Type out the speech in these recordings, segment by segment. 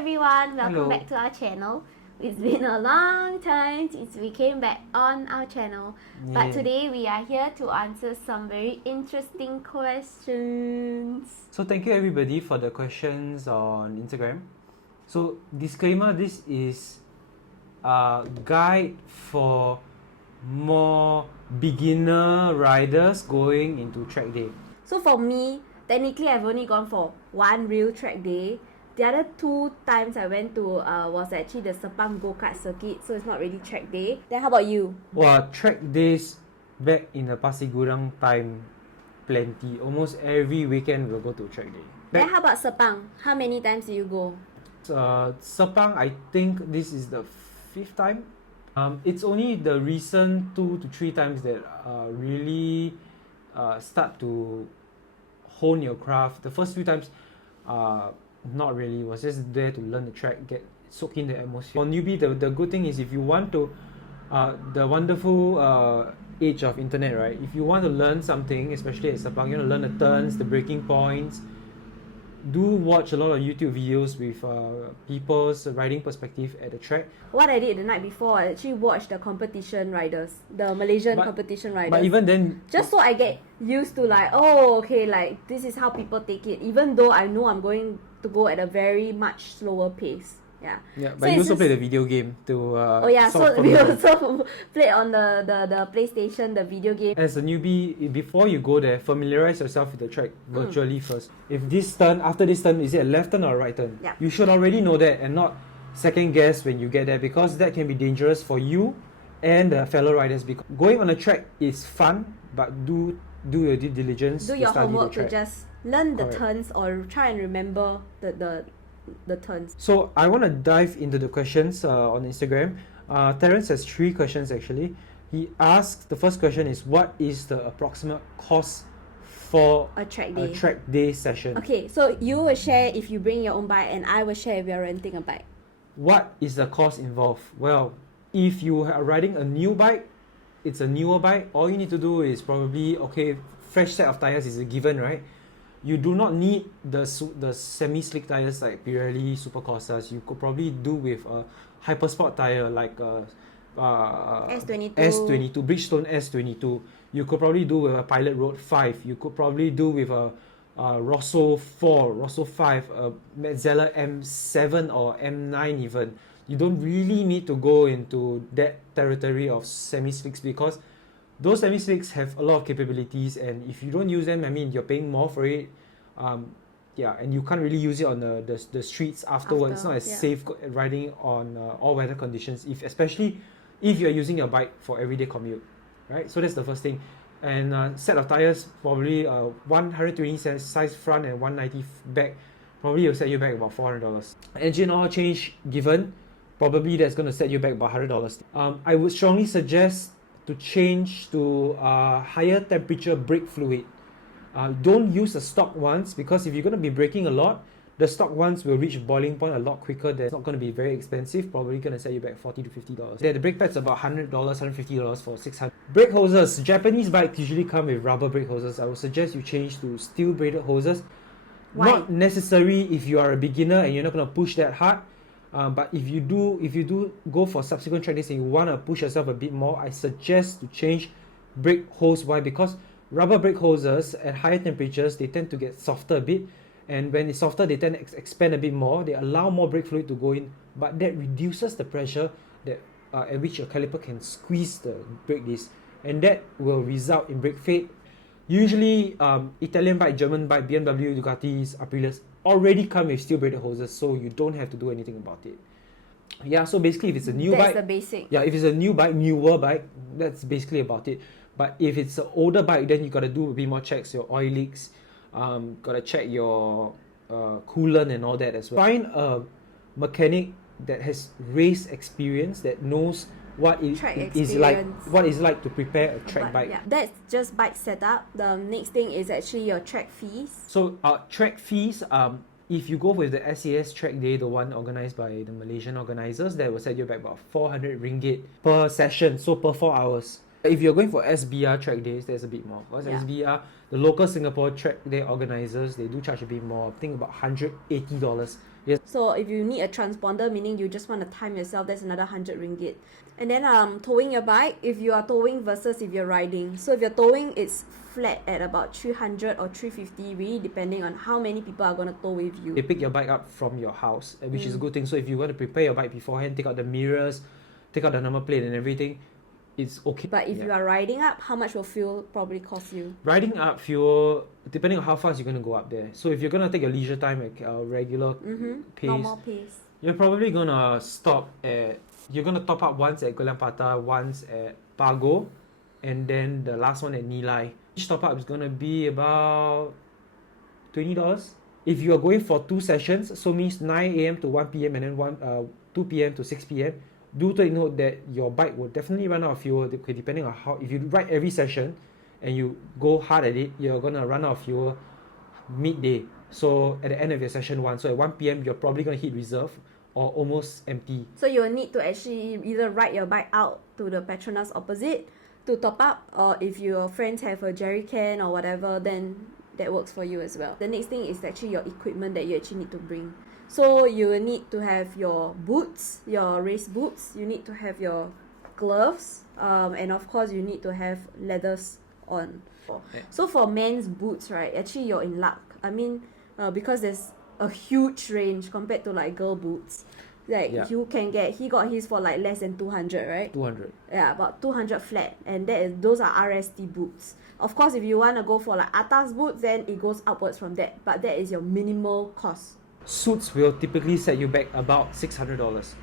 everyone, welcome Hello. back to our channel. It's been a long time since we came back on our channel, but Yeah. today we are here to answer some very interesting questions. So thank you everybody for the questions on Instagram. So disclaimer, this is a guide for more beginner riders going into track day. So for me, technically I've only gone for one real track day. The other 2 times I went to was actually the Sepang go-kart circuit, so it's not really track day. Then how about you? Well, track days back in the Pasir Gudang time, plenty. Almost every weekend we'll go to track day. Then how about Sepang? How many times do you go? Sepang, I think this is the 5th time. It's only the recent 2 to 3 times that really start to hone your craft. The first few times, not really. Was just there to learn the track, get soak in the atmosphere. For newbie, the good thing is if you want to, the wonderful age of internet, right? If you want to learn something, especially at Sepang, you want to learn the turns, the braking points. Do watch a lot of YouTube videos with people's riding perspective at the track. What I did the night before, I actually watched the competition riders, the Malaysian competition riders. But even then, just so I get used to like, oh, okay, like this is how people take it. Even though I know I'm going to go at a very much slower pace. Yeah. Yeah, So but you also play the video game to. Oh yeah, so we also play on the PlayStation, the video game. As a newbie, before you go there, familiarize yourself with the track virtually first. If this turn, after this turn, is it a left turn or a right turn? Yeah. You should already know that and not second guess when you get there, because that can be dangerous for you and the fellow riders. Because going on a track is fun, but do your due diligence. Do your homework the to track. just learn the Correct. turns or try and remember the turns. So I want to dive into the questions on Instagram. Terence has 3 questions actually. He asks, the first question is, what is the approximate cost for A track a day. track day session? Okay, so you will share if you bring your own bike, and I will share if you're renting a bike. What is the cost involved? Well, if you are riding a new bike, it's a newer bike, all you need to do is probably, okay, fresh set of tires is a given, right? You do not need the semi-slick tires like Pirelli Supercorsas. You could probably do with a Hypersport tire like S22. S22, Bridgestone S22. You could probably do with a Pilot Road 5. You could probably do with a Rosso 4, Rosso 5, a Metzeler M7 or M9 even. You don't really need to go into that territory of semi-slicks, because those semi-slicks have a lot of capabilities, and if you don't use them, I mean, you're paying more for it. Yeah, and you can't really use it on the streets afterwards. It's not as safe riding on all weather conditions, especially if you're using your bike for everyday commute, right? So that's the first thing. And set of tires, probably 120 size front and 190 back, probably will set you back about $400. Engine oil change given, probably that's going to set you back about $100. I would strongly suggest to change to higher temperature brake fluid. Don't use the stock ones, because if you're going to be braking a lot, the stock ones will reach boiling point a lot quicker. It's not going to be very expensive, probably going to set you back $40 to $50. The brake pads about $100, $150 for 600. Brake hoses. Japanese bikes usually come with rubber brake hoses. I would suggest you change to steel braided hoses. Why? Not necessary if you are a beginner and you're not going to push that hard. But if you do go for subsequent track days and you want to push yourself a bit more, I suggest to change brake hose. Why? Because rubber brake hoses at higher temperatures, they tend to get softer a bit, and when it's softer, they tend to expand a bit more. They allow more brake fluid to go in, but that reduces the pressure that at which your caliper can squeeze the brake disc, and that will result in brake fade. Usually, Italian bike, German bike, BMW, Ducatis, Aprilias already come with steel braided hoses, so you don't have to do anything about it. Yeah, so basically if it's a new bike, That's the basic. Yeah, if it's a newer bike, that's basically about it. But if it's an older bike, then you gotta do a bit more checks, your oil leaks, gotta check your coolant and all that as well. Find a mechanic that has race experience, that knows what it is like to prepare a track bike. Yeah, that's just bike setup. The next thing is actually your track fees. So track fees, if you go with the SAS track day, the one organized by the Malaysian organizers, that will set you back about 400 ringgit per session, so per 4 hours. If you're going for SBR track days, there's a bit more. Because SBR, the local Singapore track day organizers, they do charge a bit more. I think about $180 Yes. So if you need a transponder, meaning you just want to time yourself, that's another 100 ringgit. And then towing your bike, if you are towing versus if you're riding. So if you're towing, it's flat at about 300 or 350, really depending on how many people are going to tow with you. They pick your bike up from your house, which is a good thing. So if you want to prepare your bike beforehand, take out the mirrors, take out the number plate and everything, it's okay. But if you are riding up, how much will fuel probably cost you? Riding up, fuel, depending on how fast you're going to go up there. So if you're going to take your leisure time at regular pace, Normal pace. you're probably going to stop at, you're going to top up once at Goliampata, once at Pago, and then the last one at Nilai. Each top up is going to be about $20. If you are going for 2 sessions, so means 9 a.m. to 1 p.m. and then 2 p.m. to 6 p.m., do take note that your bike will definitely run out of fuel depending on how, if you ride every session and you go hard at it, you're going to run out of fuel midday. So at the end of your session 1, so at 1 p.m. you're probably going to hit reserve or almost empty. So you will need to actually either ride your bike out to the Petronas opposite to top up, or if your friends have a jerry can or whatever, then that works for you as well. The next thing is actually your equipment that you actually need to bring. So you will need to have your boots, your race boots, you need to have your gloves, and of course you need to have leathers on. So for men's boots, right, actually you're in luck. I mean, because there's a huge range compared to like girl boots. Like you can get, he got his for like less than 200, right? 200. Yeah, about 200 flat, and those are RST boots. Of course, if you want to go for like atas boots, then it goes upwards from that, but that is your minimal cost. Suits will typically set you back about $600.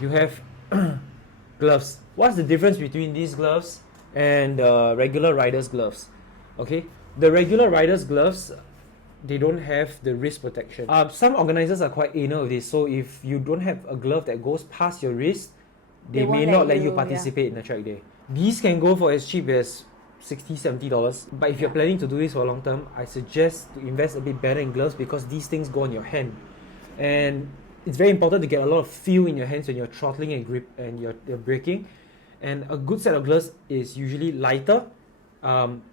You have gloves. What's the difference between these gloves and regular rider's gloves? Okay, the regular rider's gloves, they don't have the wrist protection. Some organizers are quite anal with this, so if you don't have a glove that goes past your wrist, they may not let you participate in the track day. These can go for as cheap as $60, $70. But if you're planning to do this for long term, I suggest to invest a bit better in gloves because these things go on your hand. And it's very important to get a lot of feel in your hands when you're throttling and grip and you're braking. And a good set of gloves is usually lighter.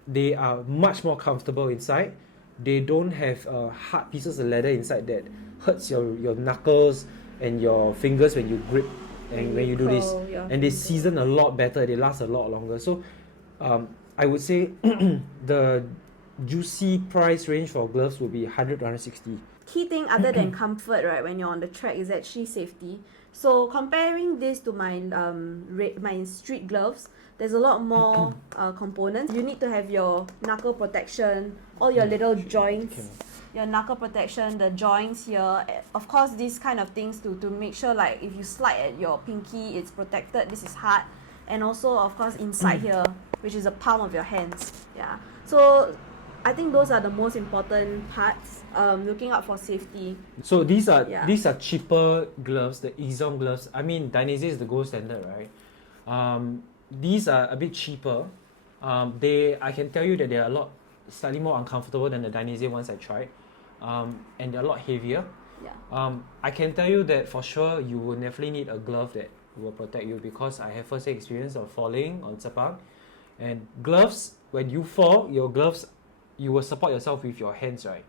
They are much more comfortable inside. They don't have hard pieces of leather inside that hurts your knuckles and your fingers when you grip and when you do this. And they season a lot better. They last a lot longer. So I would say the juicy price range for gloves would be 100 to 160. Key thing other than comfort, right, when you're on the track is actually safety. So comparing this to my street gloves, there's a lot more components. You need to have your knuckle protection, all your little joints, your knuckle protection, the joints here. Of course, these kind of things to make sure like if you slide at your pinky, it's protected. This is hard. And also, of course, inside here, which is the palm of your hands. Yeah. So I think those are the most important parts. Looking out for safety. So these are cheaper gloves, the Ezong gloves. I mean, Dainese is the gold standard, right? These are a bit cheaper. I can tell you that they are slightly more uncomfortable than the Dainese ones I tried, and they're a lot heavier. Yeah. I can tell you that for sure you will definitely need a glove that will protect you because I have first experience of falling on Sepang, and gloves, when you fall, your gloves, you will support yourself with your hands, right?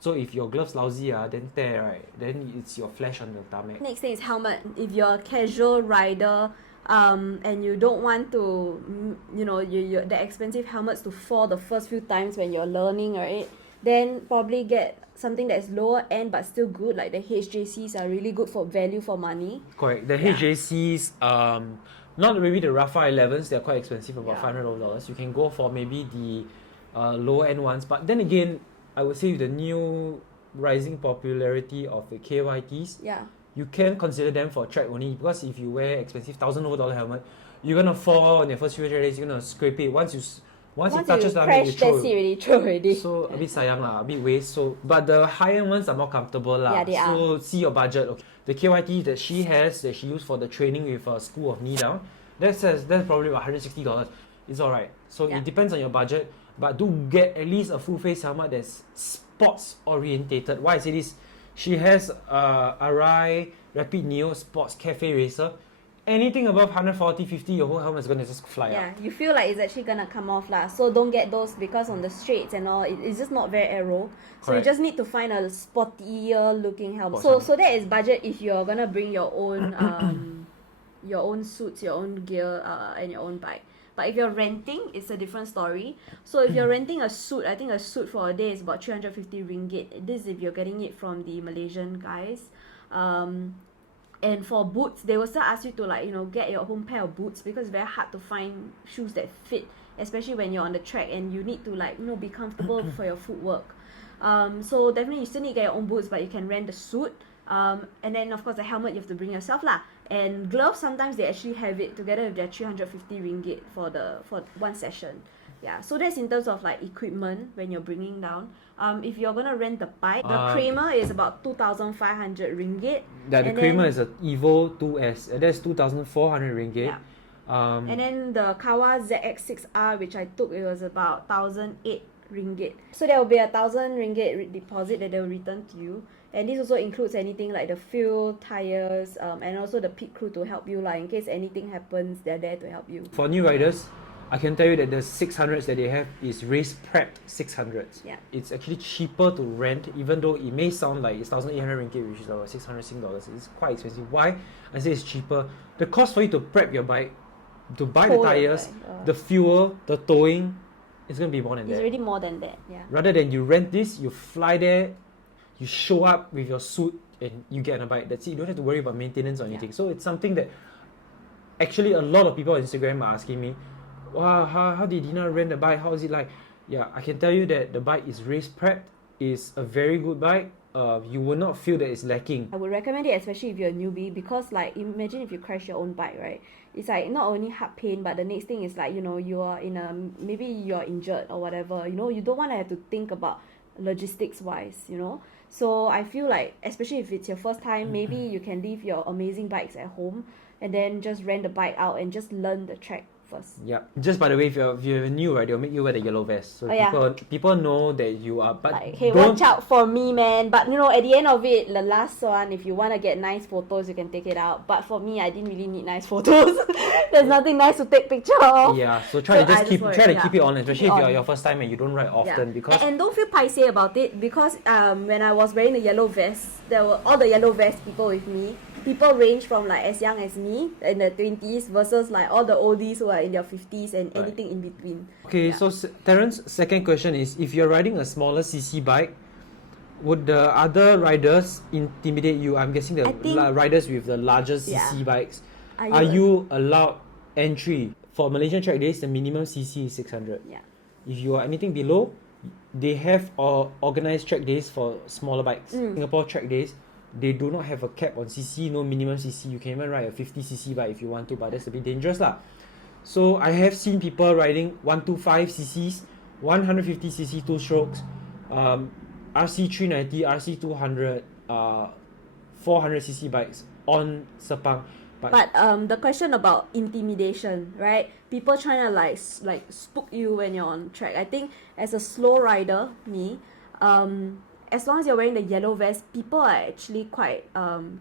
So if your gloves lousy, then tear, right? Then it's your flesh on the tarmac. Next thing is helmet. If you're a casual rider, and you don't want to, the expensive helmets to fall the first few times when you're learning, right? Then probably get something that's lower end but still good, like the HJCs are really good for value for money. Correct. The HJCs, not maybe the Rafa 11s, they're quite expensive, about $500. You can go for maybe the lower end ones. But then again, I would say with the new rising popularity of the KYTs, you can consider them for track only because if you wear expensive $1,000 helmet, you're gonna fall in the first few days. You're gonna scrape it once it touches the helmet, you throw already. So a bit sayang lah, a bit waste. So but the higher ones are more comfortable lah. Yeah, they are. So see your budget. Okay. The KYT that she used for the training with School of Knee Down, that's probably about $160. It's alright. So it depends on your budget, but do get at least a full face helmet that's sports orientated. Why I say this? She has Arai Rapid Neo Sports Cafe Racer, anything above 140, 50, your whole helmet is going to just fly Yeah, up. you feel like it's actually gonna come off lah. So don't get those because on the straights and all, it's just not very aero. So Correct. you just need to find a sportier looking helmet. Awesome. So that is budget if you're gonna bring your own your own suits, your own gear, and your own bike. But if you're renting, it's a different story. So if you're renting a suit, I think a suit for a day is about 350 ringgit. This is if you're getting it from the Malaysian guys. And for boots, they will still ask you to like, you know, get your own pair of boots because it's very hard to find shoes that fit, especially when you're on the track and you need to like, you know, be comfortable for your footwork. So definitely you still need to get your own boots, but you can rent the suit. And then of course the helmet you have to bring yourself lah. And gloves, sometimes they actually have it together with their 350 ringgit for one session. Yeah, so that's in terms of like equipment when you're bringing down. If you're gonna rent the bike, the Kramer is about 2,500 ringgit. Yeah, the and Kramer then, is a Evo 2S. That's 2,400 ringgit. Yeah. And then the Kawa ZX6R, which I took, it was about 1,008 ringgit. So there will be 1,000 ringgit deposit that they will return to you. And this also includes anything like the fuel, tires, and also the pit crew to help you in case anything happens, they're there to help you. For new riders, I can tell you that the 600s that they have is race prepped 600s. Yeah. It's actually cheaper to rent, even though it may sound like it's 1,800 ringgit, which is about 600 Sing dollars. It's quite expensive. Why? I say it's cheaper. The cost for you to prep your bike, to buy the tires, the fuel, the towing, it's going to be more than that. It's already more than that, yeah. Rather than you rent this, you fly there, you show up with your suit and you get on a bike. That's it. You don't have to worry about maintenance or anything. So it's something that actually a lot of people on Instagram are asking me, wow, how did Dina rent a bike? How is it like? Yeah, I can tell you that the bike is race prepped. It's a very good bike. You will not feel that it's lacking. I would recommend it, especially if you're a newbie, because like imagine if you crash your own bike, right? It's like not only heart pain, but the next thing is like, you know, you are in a, maybe you're injured or whatever, you know, you don't want to have to think about logistics wise, you know. So I feel like, especially if it's your first time, maybe you can leave your amazing bikes at home and then just rent the bike out and just learn the track first. Yeah. Just by the way, if you're new, right, they'll make you wear the yellow vest. So people know that you are. But like, hey, watch out for me, man. But you know, at the end of it, the last one, if you want to get nice photos, you can take it out. But for me, I didn't really need nice photos. There's nothing nice to take picture of. Yeah. So try to keep it on, especially if you're your first time and you don't ride often, because and don't feel paiseh about it, because when I was wearing the yellow vest, there were all the yellow vest people with me. People range from like as young as me in the 20s versus like all the oldies who are in their 50s and anything in between. Okay, so Terence, second question is, if you're riding a smaller CC bike, would the other riders intimidate you? I'm guessing the riders with the larger CC bikes. Are you allowed entry? For Malaysian track days, the minimum CC is 600. Yeah. If you are anything below, they have organized track days for smaller bikes. Singapore track days, they do not have a cap on CC, no minimum CC. You can even ride a 50cc bike if you want to, but that's a bit dangerous lah. So I have seen people riding 125cc's, 150cc 2 strokes, RC390, RC200, 400cc bikes on Sepang. But the question about intimidation, right? People trying to like spook you when you're on track. I think as a slow rider, as long as you're wearing the yellow vest, people are actually quite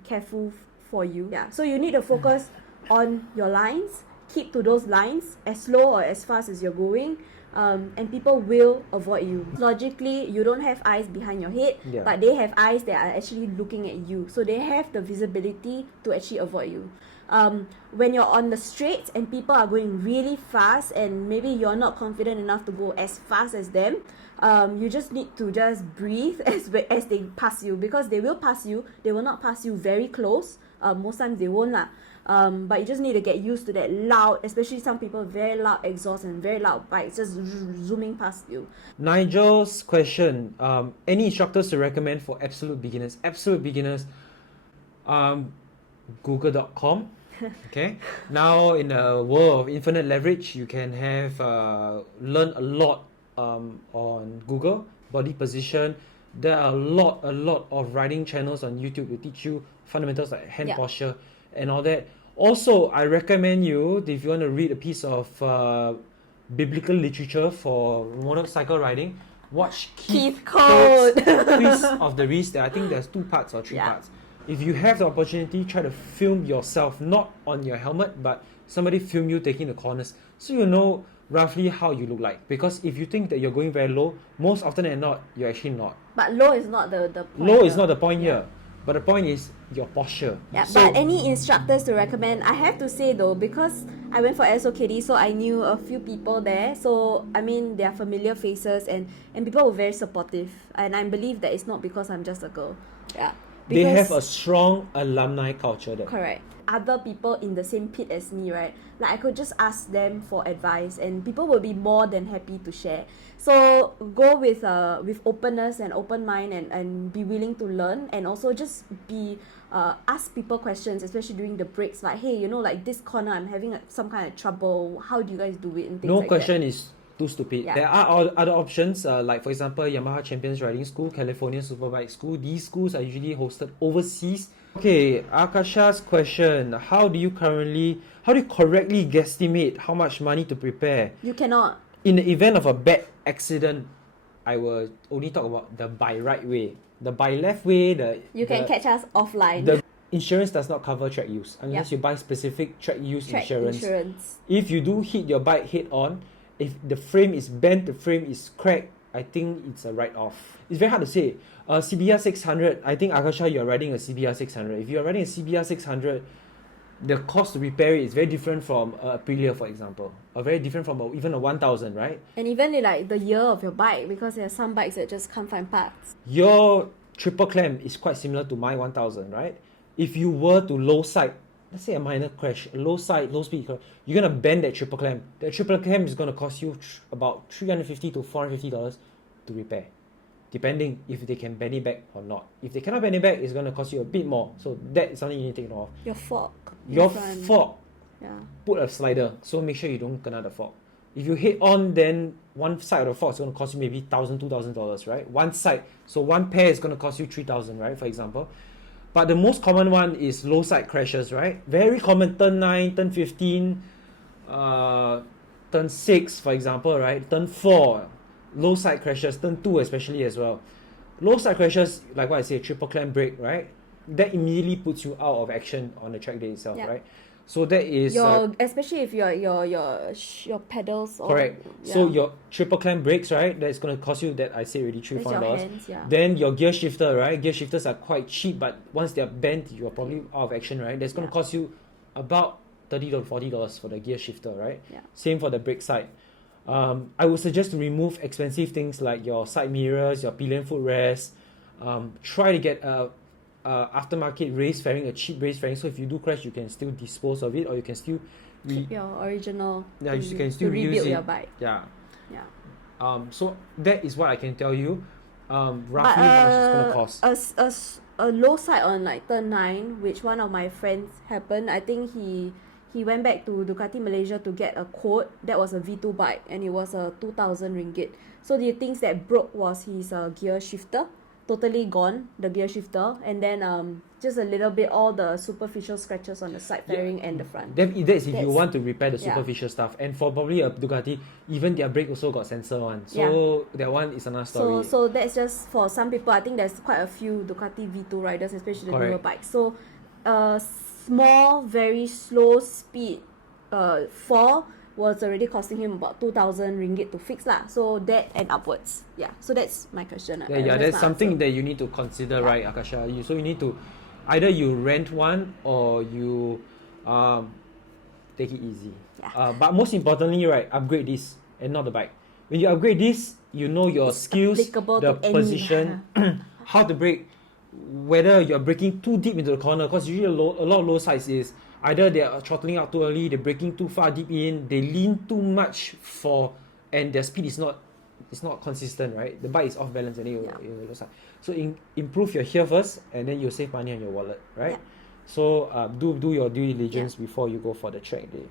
careful for you. Yeah. So you need to focus on your lines. Keep to those lines as slow or as fast as you're going. And people will avoid you. Logically, you don't have eyes behind your head, but they have eyes that are actually looking at you. So they have the visibility to actually avoid you. When you're on the straights and people are going really fast and maybe you're not confident enough to go as fast as them, you just need to just breathe as they pass you, because they will pass you. They will not pass you very close. Most times they won't lah. But you just need to get used to that loud, especially some people, very loud exhaust and very loud bikes just zooming past you. Nigel's question, any instructors to recommend for absolute beginners? Absolute beginners, google.com. Okay. Now in a world of infinite leverage, you can have learn a lot on Google, body position. There are a lot of riding channels on YouTube to teach you fundamentals like hand posture and all that. Also, I recommend you, if you want to read a piece of biblical literature for motorcycle riding, watch Keith Coates' Quiz of the Wrist. I think there's 2 parts or 3 parts. if you have the opportunity, try to film yourself, not on your helmet, but somebody film you taking the corners, so you know roughly how you look like. Because if you think that you're going very low, most often than not, you're actually not. But low is not the point. Low is not the point Yeah. here, but the point is your posture. Yeah, So but any instructors to recommend, I have to say though, because I went for SOKD, so I knew a few people there. So, I mean, they are familiar faces and people were very supportive. And I believe that it's not because I'm just a girl. Yeah. they have Because- a strong alumni culture there. Correct. Other people in the same pit as me, right? Like I could just ask them for advice, and people will be more than happy to share. So go with openness and open mind, and be willing to learn, and also just be ask people questions, especially during the breaks. Like, hey, you know, like this corner, I'm having some kind of trouble. How do you guys do it? And things No like question is too stupid. Yeah. There are other options, like for example, Yamaha Champions Riding School, California Superbike School. These schools are usually hosted overseas. Okay, Akasha's question: How do you correctly guesstimate how much money to prepare that. You cannot. in the event of a bad accident? I will only talk about the by right way. The by left way, You can catch us offline. the insurance does not cover track use unless Yep. you buy specific track use Track insurance. If you do hit your bike head on, if the frame is bent, the frame is cracked, I think it's a write-off. It's very hard to say. CBR 600, I think Akasha, you're riding a CBR 600. If you're riding a CBR 600, the cost to repair it is very different from a Aprilia, for example. Or very different from even a 1000, right? And even like the year of your bike, because there are some bikes that just can't find parts. Your triple clamp is quite similar to my 1000, right? If you were to low side, let's say a minor crash, low side, low speed, you're going to bend that triple clamp. That triple clamp is going to cost you about $350 to $450 to repair, depending if they can bend it back or not. If they cannot bend it back, it's going to cost you a bit more. So that is something you need to take note of. Your fork. Your front. fork, Yeah. put a slider, so make sure you don't kena the fork. If you head on, then one side of the fork is going to cost you maybe $1,000, $2,000, right? One side. So one pair is going to cost you $3,000, right? For example. But the most common one is low side crashes, right? Very common, turn 9, turn 15, turn 6, for example, right? Turn 4, low side crashes, turn 2 especially as well. Low side crashes, like what I say, triple clamp brake, right? That immediately puts you out of action on the track day itself, Yeah. right? So that is Your especially if your pedals or correct. yeah. So your triple clamp brakes, right? That's going to cost you that I say already That's your $300. hands, yeah. Then your gear shifter, right? Gear shifters are quite cheap, but once they're bent, you're probably out of action, right? That's going to Yeah. cost you about $30 to $40 for the gear shifter, right? Yeah. Same for the brake side. I would suggest to remove expensive things like your side mirrors, your pillion footrest. Try to get a aftermarket race fairing, a cheap race fairing. So if you do crash, you can still dispose of it, or you can still Keep your original. yeah, to, you can still to reuse rebuild it. your bike. Yeah. Yeah. So that is what I can tell you. Roughly But how much it's gonna cost. a low side on like turn 9, which one of my friends happened. I think he went back to Ducati Malaysia to get a quote. That was a V2 bike, and it was a 2,000 ringgit. So the things that broke was his gear shifter, totally gone, the gear shifter, and then just a little bit all the superficial scratches on the side fairing and the front. That's if you That's- want to repair the yeah. superficial stuff. And for probably a Ducati, even their brake also got sensor one. So that one is another story. So that's just for some people. I think there's quite a few Ducati V2 riders, especially the Correct. newer bikes. So small, very slow speed fall was already costing him about 2,000 ringgit to fix lah. So that and upwards. Yeah. So that's my question. That's something that you need to consider, right, Akasha? So you need to either you rent one or you take it easy. Yeah. But most importantly, right, upgrade this and not the bike. When you upgrade this, you know your skills, applicable the to any- position, how to brake, whether you're braking too deep into the corner, because usually a lot of low sides is either they're throttling out too early, they're braking too far deep in, they lean too much and their speed is not consistent, right? The bike is off balance and low side. So improve your here first, and then you'll save money on your wallet, right? Yeah. So do your due diligence before you go for the track day.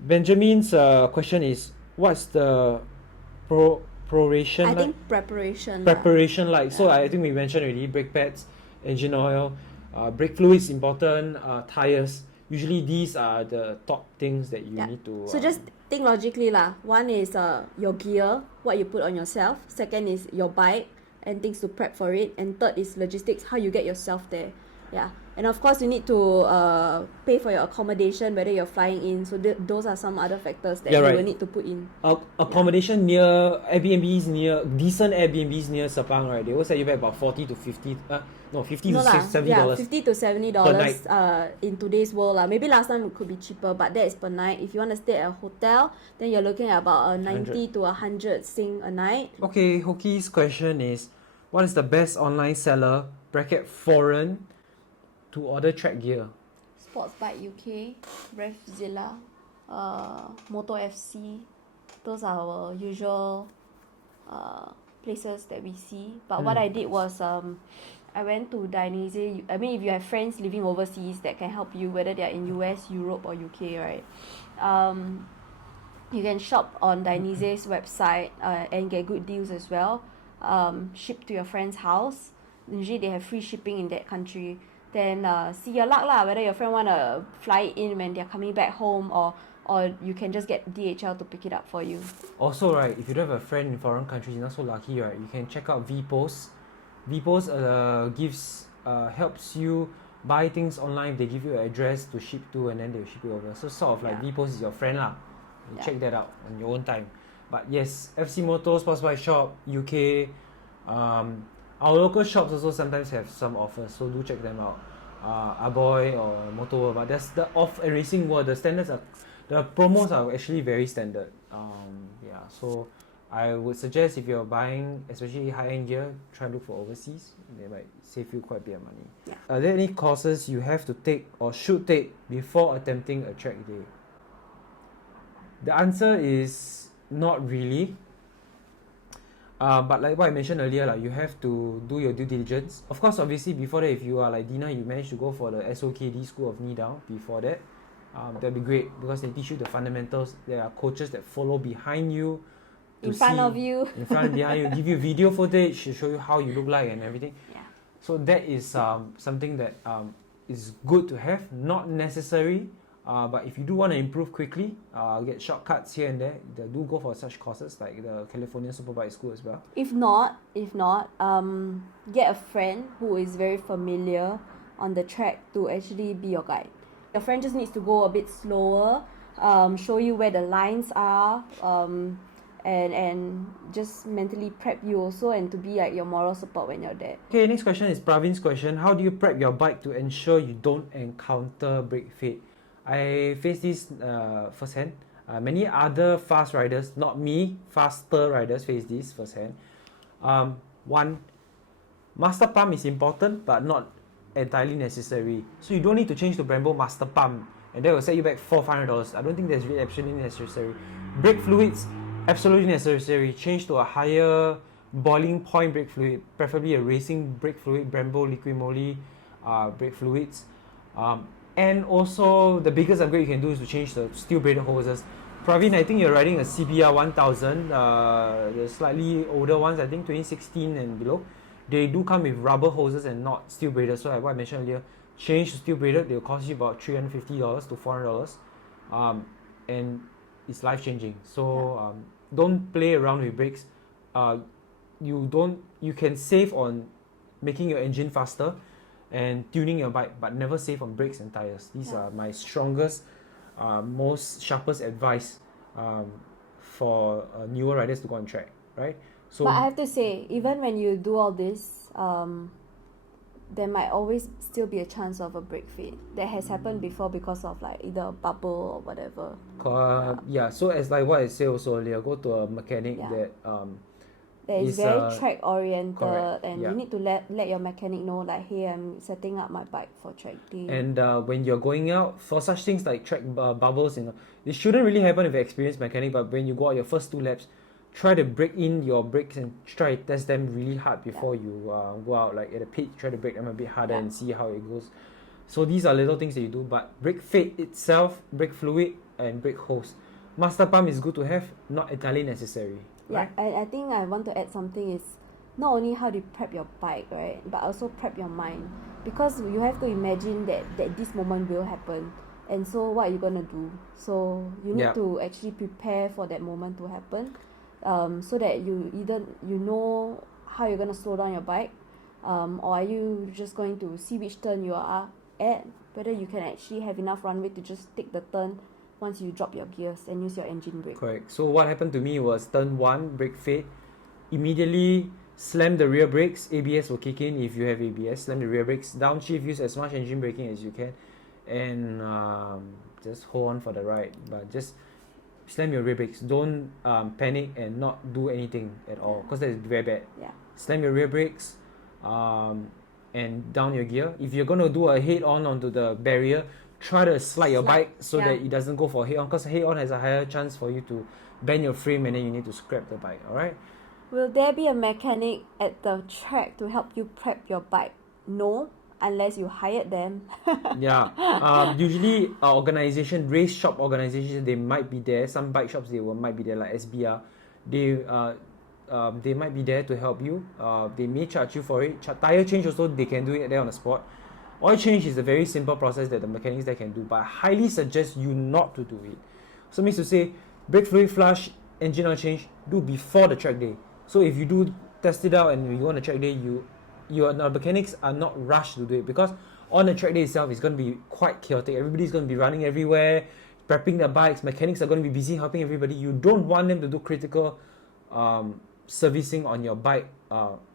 Benjamin's question is, what's the proration I like? think preparation. Preparation like. So I think we mentioned already, brake pads, engine oil, brake fluids important, tires. Usually these are the top things that you need to... So just think logically lah. One is your gear, what you put on yourself. Second is your bike, and things to prep for it. And third is logistics, how you get yourself there. Yeah, and of course you need to pay for your accommodation, whether you're flying in. So those are some other factors that you will need to put in. Accommodation near Airbnbs, near decent Airbnbs near Sepang, right? They will set you back about 40 to 50 50 to $70. Yeah, $50 to $70 in today's world lah. Maybe last time it could be cheaper, but that is per night. If you want to stay at a hotel, then you're looking at about 90 to 100 Sing a night. Okay, Hoki's question is, what is the best online seller (foreign) to order track gear? Sports Bike UK, Revzilla, Moto FC. Those are our usual places that we see. But what I did was I went to Dainese. I mean, if you have friends living overseas that can help you, whether they are in US, Europe or UK, right? You can shop on Dainese's website and get good deals as well. Ship to your friend's house. Usually they have free shipping in that country. Then see your luck lah, whether your friend want to fly in when they're coming back home, or you can just get DHL to pick it up for you. Also, right, if you don't have a friend in foreign countries, you're not so lucky, right? You can check out VPost. VPost helps you buy things online. They give you an address to ship to, and then they'll ship you over. So sort of like VPost is your friend lah. You check that out on your own time. But yes, FC Moto, Sports Bike Shop, UK, our local shops also sometimes have some offers, so do check them out. Aboy or Moto, but that's the off a racing world. The standards are, the promos are actually very standard. So I would suggest if you're buying especially high-end gear, try to look for overseas. They might save you quite a bit of money. Yeah. Are there any courses you have to take or should take before attempting a track day? The answer is not really. But like what I mentioned earlier, like, you have to do your due diligence. Of course, obviously, before that, if you are like Dina, you managed to go for the SOKD, School of Knee Down, before that, that'd be great because they teach you the fundamentals. There are coaches that follow behind you. In front of you. In front, behind you, give you video footage to show you how you look like and everything. Yeah. So that is something that is good to have, not necessary. But if you do want to improve quickly, get shortcuts here and there, do go for such courses like the California Superbike School as well. If not, get a friend who is very familiar on the track to actually be your guide. Your friend just needs to go a bit slower, show you where the lines are, and just mentally prep you also, and to be like your moral support when you're there. Okay, next question is Pravin's question. How do you prep your bike to ensure you don't encounter brake fade? I faced this firsthand. Many other fast riders, not me, faster riders face this firsthand. One, master pump is important but not entirely necessary. So you don't need to change to Brembo master pump, and that will set you back $400-500. I don't think that's really absolutely necessary. Brake fluids, absolutely necessary. Change to a higher boiling point brake fluid, preferably a racing brake fluid, Brembo liquid moly brake fluids. And also, the biggest upgrade you can do is to change the steel braided hoses. Praveen, I think you're riding a CBR 1000, the slightly older ones, I think 2016 and below. They do come with rubber hoses and not steel braided. So like what I mentioned earlier, change to steel braided, they'll cost you about $350 to $400. And it's life changing. So don't play around with brakes. You can save on making your engine faster and tuning your bike, but never save on brakes and tires. These are my strongest, sharpest advice for newer riders to go on track, right? So, but I have to say, even when you do all this, there might always still be a chance of a brake fade. That has happened before because of like either a bubble or whatever. So as like what I said also earlier, go to a mechanic that is very track oriented, and you need to let your mechanic know like, hey, I'm setting up my bike for track day. And when you're going out for such things like track bubbles, it shouldn't really happen with an experienced mechanic. But when you go out your first 2 laps, try to break in your brakes and try to test them really hard before you go out. Like at a pit, try to break them a bit harder and see how it goes. So these are little things that you do. But brake fade itself, brake fluid, and brake hose, master pump is good to have, not entirely necessary. Yeah, I think I want to add something is not only how do you prep your bike, right, but also prep your mind, because you have to imagine that this moment will happen, and so what are you gonna do? So you need to actually prepare for that moment to happen, so that you know how you're going to slow down your bike, or are you just going to see which turn you are at, whether you can actually have enough runway to just take the turn once you drop your gears and use your engine brake. Correct. So what happened to me was turn 1, brake fade, immediately slam the rear brakes. ABS will kick in if you have ABS. Slam the rear brakes, downshift, use as much engine braking as you can, and just hold on for the ride. But just slam your rear brakes. Don't panic and not do anything at all, because that is very bad. Yeah. Slam your rear brakes, and down your gear. If you're gonna do a head-on onto the barrier, try to slide your bike so that it doesn't go for head-on, because head-on has a higher chance for you to bend your frame and then you need to scrap the bike. Alright? Will there be a mechanic at the track to help you prep your bike? No, unless you hired them. Yeah. Usually organization, race shop organizations, they might be there. Some bike shops might be there, like SBR. They might be there to help you. They may charge you for it. Tire change also, they can do it there on the spot. Oil change is a very simple process that the mechanics there can do, but I highly suggest you not to do it. So means to say, brake fluid flush, engine oil change, do before the track day. So if you do test it out and you want a track day, your mechanics are not rushed to do it, because on the track day itself, it's going to be quite chaotic. Everybody's going to be running everywhere, prepping their bikes. Mechanics are going to be busy helping everybody. You don't want them to do critical servicing on your bike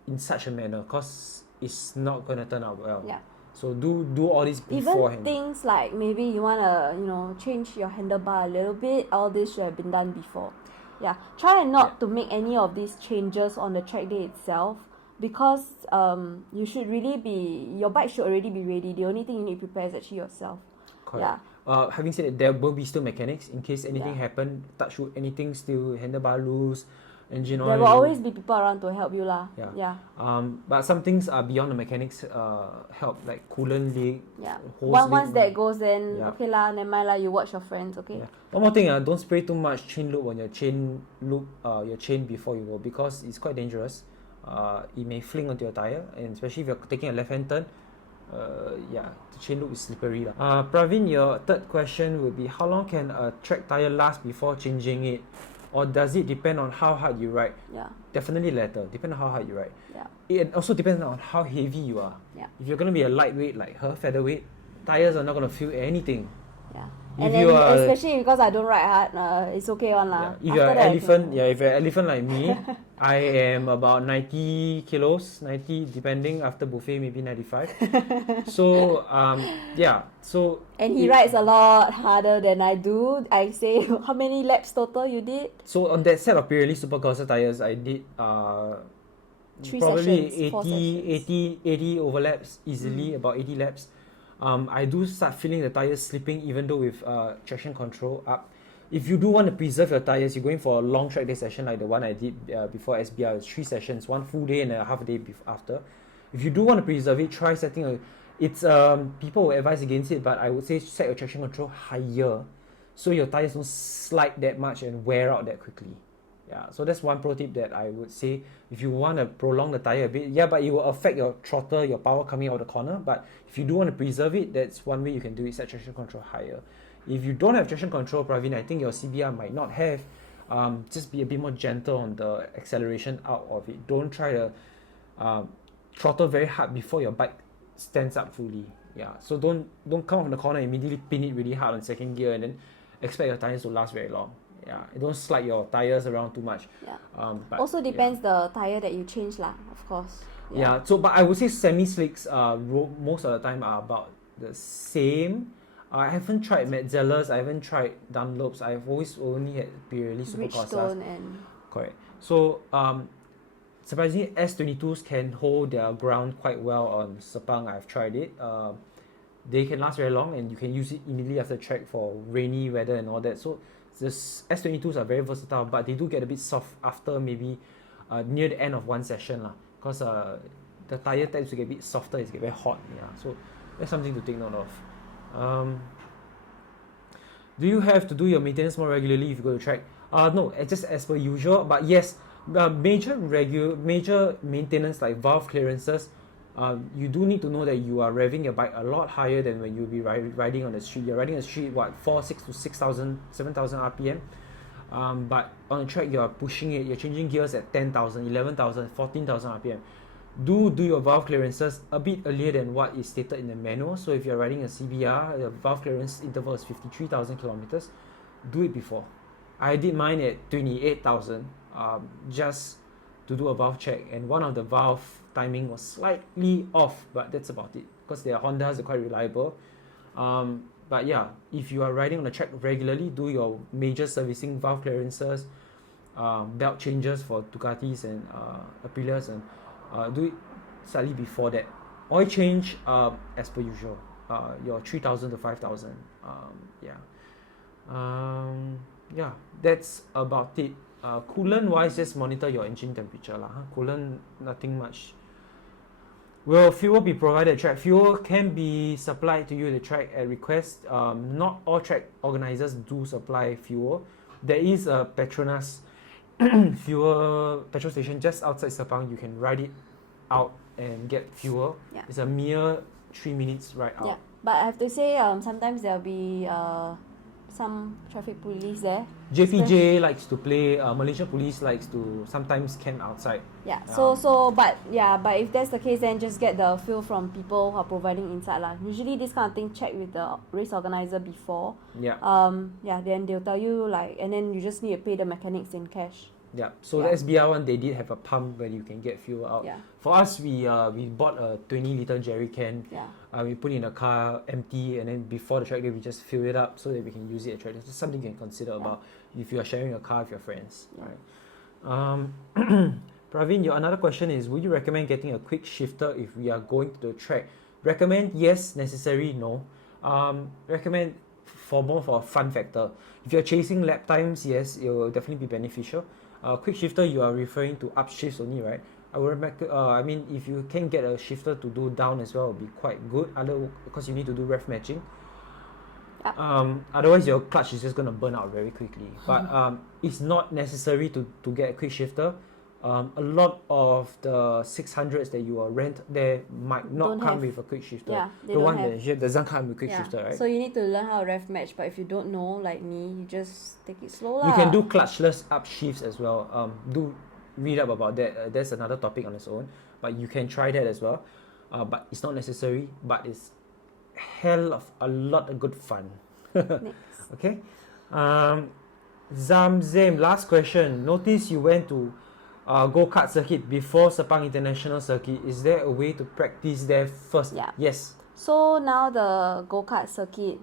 in such a manner, because it's not going to turn out well. Yeah. So do all this beforehand. Even things like maybe you want to, change your handlebar a little bit, all this should have been done before. Yeah. Try not to make any of these changes on the track day itself, because you should really your bike should already be ready. The only thing you need to prepare is actually yourself. Correct. Yeah. Having said that, there will be still mechanics in case anything happen, touch wood, anything still, handlebar loose, engine oil. There will always be people around to help you lah. Yeah. But some things are beyond the mechanics help, like coolant leak. Yeah. Hose Once leak. that goes, then okay lah, never mind lah. You watch your friends, okay? Yeah. One more thing, don't spray too much chain lube on your chain before you go, because it's quite dangerous. It may fling onto your tire, and especially if you're taking a left-hand turn. The chain loop is slippery. Praveen, your third question would be, how long can a track tire last before changing it? Or does it depend on how hard you ride? Yeah. Definitely latter. Depend on how hard you ride. Yeah. It also depends on how heavy you are. Yeah. If you're going to be a lightweight like her, featherweight, tires are not going to feel anything. Yeah. If And you then, are, especially because I don't ride hard, it's okay on lah. if you're an elephant, if you're an elephant like me, I am about 90 kilos, 90 depending, after buffet maybe 95. So so and he rides a lot harder than I do. I say, how many laps total you did? So on that set of Pirelli Super Corsa tires, I did 3 probably sessions, 4 sessions. 80 overlaps easily, about 80 laps. I do start feeling the tires slipping, even though with traction control up. If you do want to preserve your tires, you're going for a long track day session like the one I did before SBR. It's 3 sessions, 1 full day and a half a day after. If you do want to preserve it, try setting people will advise against it, but I would say set your traction control higher, so your tires don't slide that much and wear out that quickly. Yeah, so that's one pro tip that I would say. If you want to prolong the tire a bit, but it will affect your throttle, your power coming out of the corner. But if you do want to preserve it, that's one way you can do it, set traction control higher. If you don't have traction control, Praveen, I think your CBR might not have. Just be a bit more gentle on the acceleration out of it. Don't try to throttle very hard before your bike stands up fully. Yeah, so don't come from the corner and immediately pin it really hard on second gear and then expect your tires to last very long. Yeah, don't slide your tires around too much. Yeah. But also depends the tire that you change lah, of course. Yeah. So but I would say semi-slicks most of the time are about the same. I haven't tried Metzeller's, I haven't tried Dunlops. I've always only had Pirelli Super Corsas. Correct. So surprisingly, S22s can hold their ground quite well on Sepang. I've tried it. They can last very long, and you can use it immediately after track for rainy weather and all that. So the S22s are very versatile, but they do get a bit soft after maybe near the end of one session lah, because the tire tends to get a bit softer, it's get very hot. Yeah, so that's something to take note of. Do you have to do your maintenance more regularly if you go to track? No, just as per usual. But yes, major maintenance like valve clearances, you do need to know that you are revving your bike a lot higher than when you'll be riding on the street. You're riding on the street, 4,600 to 6,000, 7,000 RPM. But on the track you are pushing it, you're changing gears at 10,000, 11,000, 14,000 RPM. Do your valve clearances a bit earlier than what is stated in the manual. So if you're riding a CBR, the valve clearance interval is 53,000 kilometers. Do it before. I did mine at 28,000 just to do a valve check, and one of the valve timing was slightly off, but that's about it because their Hondas are quite reliable. But yeah, if you are riding on the track regularly, do your major servicing, valve clearances, belt changes for Ducatis and Aprilias, and do it slightly before that. Oil change as per usual, your 3,000 to 5,000. Yeah, that's about it. Coolant wise, just monitor your engine temperature lah. Coolant, nothing much. Will fuel be provided at track? Fuel can be supplied to you at the track at request. Not all track organizers do supply fuel. There is a Petronas petrol station just outside Sepang. You can ride it out and get fuel. Yeah. It's a mere 3 minutes ride out. Yeah, but I have to say, sometimes there'll be some traffic police there. JPJ likes to play. Malaysia police likes to sometimes camp outside. Yeah. But if that's the case, then just get the fuel from people who are providing inside lah. Usually this kind of thing, check with the race organizer before. Yeah. Then they'll tell you and then you just need to pay the mechanics in cash. Yeah. So the SBR one, they did have a pump where you can get fuel out. Yeah. For us, we bought a 20-liter jerry can. Yeah. We put it in a car empty, and then before the track day we just fill it up so that we can use it at track day. It's something you can consider about if you are sharing a car with your friends. Yeah. Right. Praveen, your another question is, would you recommend getting a quick shifter if we are going to the track? Recommend yes, necessary no. Recommend for more for a fun factor. If you're chasing lap times, yes, it will definitely be beneficial. Quick shifter, you are referring to up shifts only, right? I mean, if you can get a shifter to do down as well, it will be quite good. Because you need to do ref matching. Otherwise, your clutch is just going to burn out very quickly. But it's not necessary to get a quick shifter. A lot of the 600s that you will rent there might not come with a quick shifter. Yeah, the one that doesn't come with quick shifter, right? So you need to learn how to ref match, but if you don't know, like me, you just take it slow lah. You can do clutchless up shifts as well. Do read up about that. That's another topic on its own. But you can try that as well. But it's not necessary. But it's hell of a lot of good fun. Okay. Zamzam, last question. Notice you went to go-kart circuit before Sepang International Circuit. Is there a way to practice there first? Yeah. Yes. So now the go-kart circuit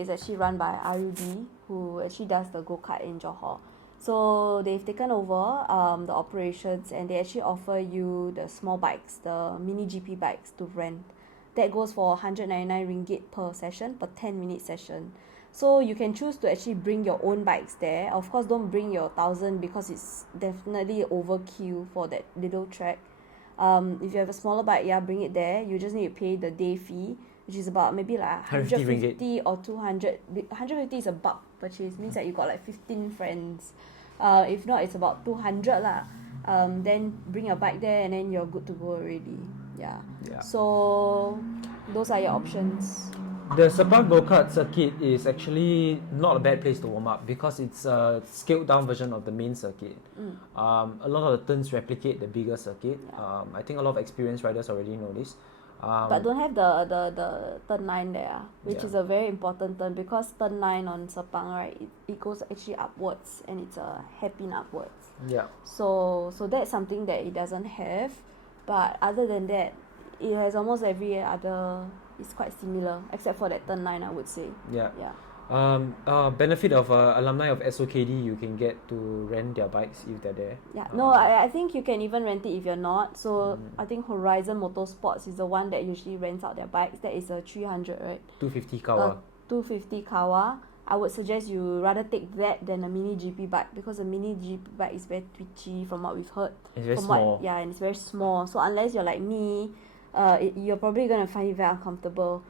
is actually run by RUD, who actually does the go-kart in Johor. So they've taken over the operations, and they actually offer you the small bikes, the mini GP bikes to rent. That goes for 199 ringgit per session, per 10-minute session. So you can choose to actually bring your own bikes there. Of course, don't bring your 1,000 because it's definitely overkill for that little track. If you have a smaller bike, bring it there. You just need to pay the day fee, which is about maybe like 150 or 200. 150 is a bulk purchase, means that you got like 15 friends. If not, it's about 200 lah. Then bring your bike there, and then you're good to go already. Yeah. So those are your options. The Sepang go-kart circuit is actually not a bad place to warm up because it's a scaled down version of the main circuit. A lot of the turns replicate the bigger circuit. I think a lot of experienced riders already know this. But don't have the turn 9 there, which is a very important turn, because turn 9 on Sepang, right, it goes actually upwards, and it's a hairpin upwards. Yeah. So that's something that it doesn't have. But other than that, it has almost every other. It's quite similar, except for that turn 9, I would say. Yeah. Benefit of alumni of SOKD, you can get to rent their bikes if they're there. No, I think you can even rent it if you're not. So I think Horizon Motorsports is the one that usually rents out their bikes. That is a 300, right? 250 Kawa. 250 Kawa. I would suggest you rather take that than a mini GP bike, because a mini GP bike is very twitchy from what we've heard. It's very small. And it's very small. So unless you're like me, you're probably going to find it very uncomfortable.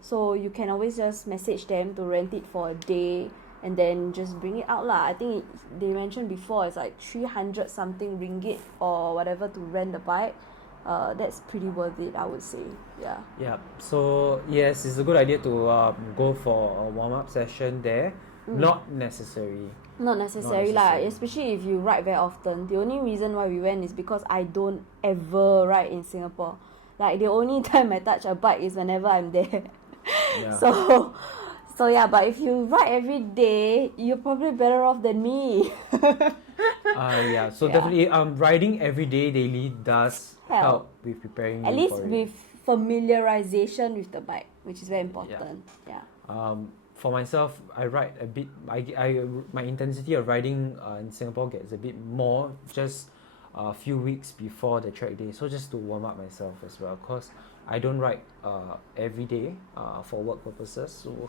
So you can always just message them to rent it for a day and then just bring it out lah. I think they mentioned before it's like 300 something ringgit or whatever to rent the bike. that's pretty worth it, I would say. Yeah. Yeah. So yes, it's a good idea to go for a warm-up session there. Not necessary. Not necessary lah, necessary. especially if you ride very often. The only reason why we went is because I don't ever ride in Singapore. Like the only time I touch a bike is whenever I'm there. Yeah. So yeah, but if you ride every day, you're probably better off than me. Yeah. So Yeah. definitely, riding every day daily does help with preparing At you least for it. with familiarization with the bike, which is very important. Yeah. For myself, I ride a bit. My intensity of riding in Singapore gets a bit more just a few weeks before the track day. So just to warm up myself as well, cause I don't ride every day for work purposes. So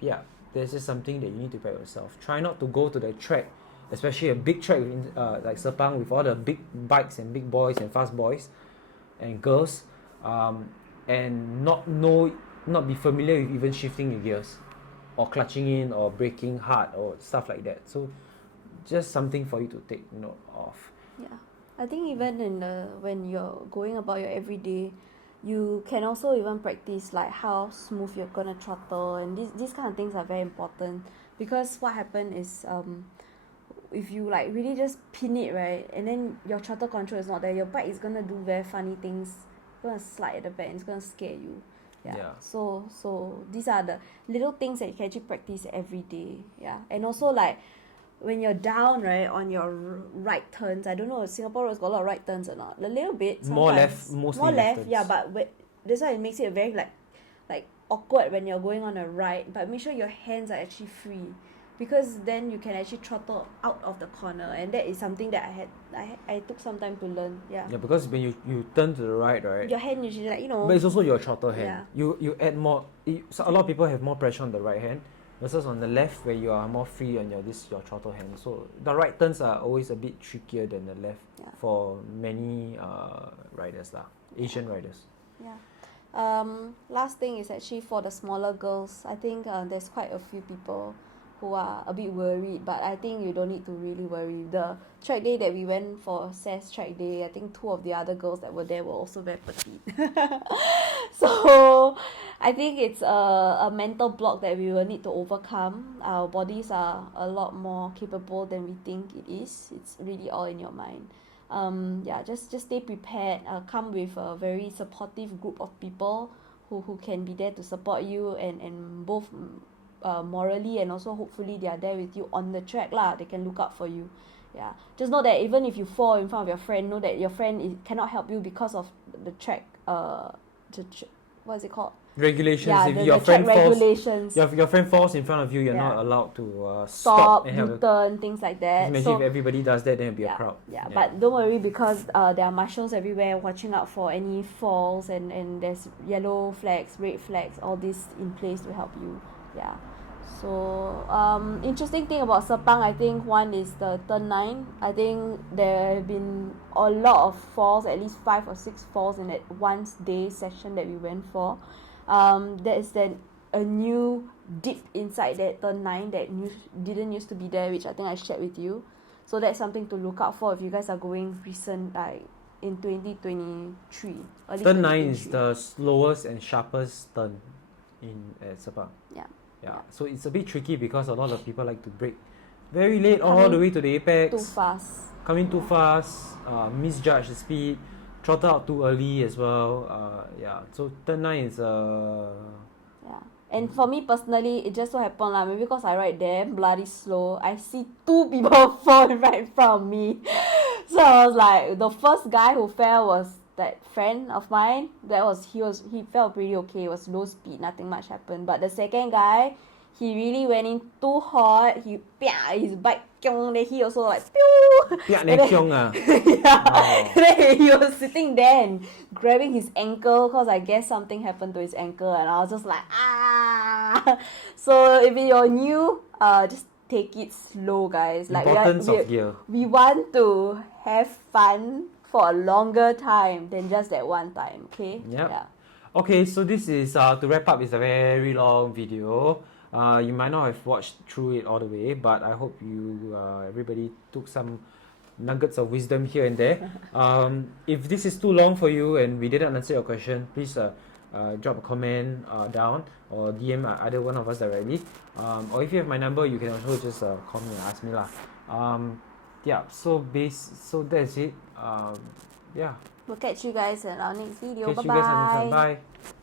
yeah, there's just something that you need to prepare yourself. Try not to go to the track, especially a big track like Sepang with all the big bikes and big boys and fast boys and girls, and not be familiar with even shifting your gears or clutching in or braking hard or stuff like that. So just something for you to take note of. Yeah, I think even when you're going about your everyday, you can also even practice like how smooth you're gonna throttle, and these kind of things are very important, because what happen is if you like really just pin it right, and then your throttle control is not there, your bike is gonna do very funny things. It's gonna slide at the back and it's gonna scare you. Yeah. So these are the little things that you can actually practice every day. Yeah. And also like when you're down right on your right turns, I don't know if Singapore roads got a lot of right turns or not. A little bit. Sometimes. More left, mostly more left. turns. Yeah, but that's why it makes it very like awkward when you're going on a right. But make sure your hands are actually free, because then you can actually throttle out of the corner, and that is something that I took some time to learn. Yeah. Yeah, because when you turn to the right, Your hand usually like but it's also your throttle hand. Yeah. You add more. So a lot of people have more pressure on the right hand versus on the left where you are more free on your throttle hand. So the right turns are always a bit trickier than the left for many riders lah, Asian riders. Yeah. Last thing is actually for the smaller girls. I think there's quite a few people who are a bit worried, but I think you don't need to really worry. The track day that we went for, SAS track day, I think 2 of the other girls that were there were also very petite. So I think it's a mental block that we will need to overcome. Our bodies are a lot more capable than we think it is. It's really all in your mind. Yeah, just stay prepared. Come with a very supportive group of people who can be there to support you, and both morally and also hopefully they are there with you on the track lah. They can look out for you. Yeah, just know that even if you fall in front of your friend, know that your friend cannot help you because of the track what is it called? Regulations. Yeah, if the your track friend falls, regulations. your friend falls in front of you, you're Yeah. not allowed to Stop, and help. U-turn, things like that. Imagine So if everybody does that, then it'd be yeah, a crowd. yeah, but don't worry, because there are marshals everywhere watching out for any falls, and there's yellow flags, red flags, all this in place to help you. Yeah. So interesting thing about Sepang, I think one is the turn 9. I think there have been a lot of falls, at least 5 or 6 falls in that one day session that we went for. There is then a new dip inside that turn 9 that didn't used to be there, which I think I shared with you. So that's something to look out for if you guys are going recent, like in 2023. Turn 9 is the slowest and sharpest turn at Sepang. Yeah. Yeah, so it's a bit tricky because a lot of people like to brake very late all the way to the apex. Too fast. Coming too fast, misjudge the speed, throttle out too early as well. Yeah, so turn 9 is Yeah. And for me personally, it just so happened lah, maybe because I ride damn bloody slow, I see 2 people fall right in front of me. So I was like, the first guy who fell was that friend of mine. He felt pretty okay. It was low speed, nothing much happened. But the second guy, he really went in too hot. His bike then he also like and then, yeah. Then he was sitting there and grabbing his ankle, because I guess something happened to his ankle, and I was just like So if you're new, just take it slow, guys. Like importance of gear. We want to have fun for a longer time than just that one time. Okay. Yep. Yeah. Okay, so this is to wrap up. It's a very long video. You might not have watched through it all the way, but I hope you everybody took some nuggets of wisdom here and there. If this is too long for you and we didn't answer your question, please drop a comment down or DM either one of us directly. Or if you have my number, you can also just call me and ask me lah. Yeah, so that's it. Yeah. We'll catch you guys in our next video. Catch you guys on the next one. Bye-bye. Bye.